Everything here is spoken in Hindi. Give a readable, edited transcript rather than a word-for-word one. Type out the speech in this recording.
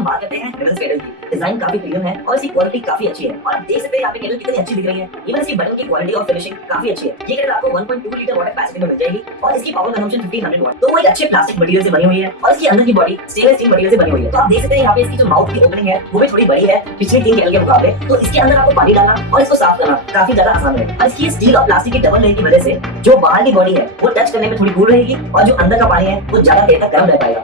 हम बात करते हैं रिवर्स केटल की। डिजाइन काफी प्रीमियम है और इसकी क्वालिटी काफी अच्छी है और आप देख सकते हैं यहाँ पे केटल कितनी अच्छी दिख रही है। इवन इसकी बटन की क्वालिटी और फिनिशिंग काफी अच्छी है। ये केटल आपको 1.2 लीटर वाटर कैपेसिटी में मिल जाएगी और इसकी पावर कंजम्पशन 1500 वाट। तो वो एक अच्छे प्लास्टिक मटेरियल से बनी हुई है और इसकी अंदर की बॉडी स्टेनलेस स्टील मटेरियल से बनी हुई है। तो आप देख सकते हैं यहाँ पे इसकी जो माउथ की ओपनिंग है वो भी थोड़ी बड़ी है पिछले 3 केटल के मुकाबले। तो इसके अंदर आपको पानी डालना और इसको साफ करना काफी ज्यादा आसान है। और इसकी स्टील और प्लास्टिक की डबल लेयर की वजह से जो बाहर की बॉडी है वो टच करने में थोड़ी कूल रहेगी और जो अंदर का पानी है वो ज्यादा देर तक गर्म रह पाएगा।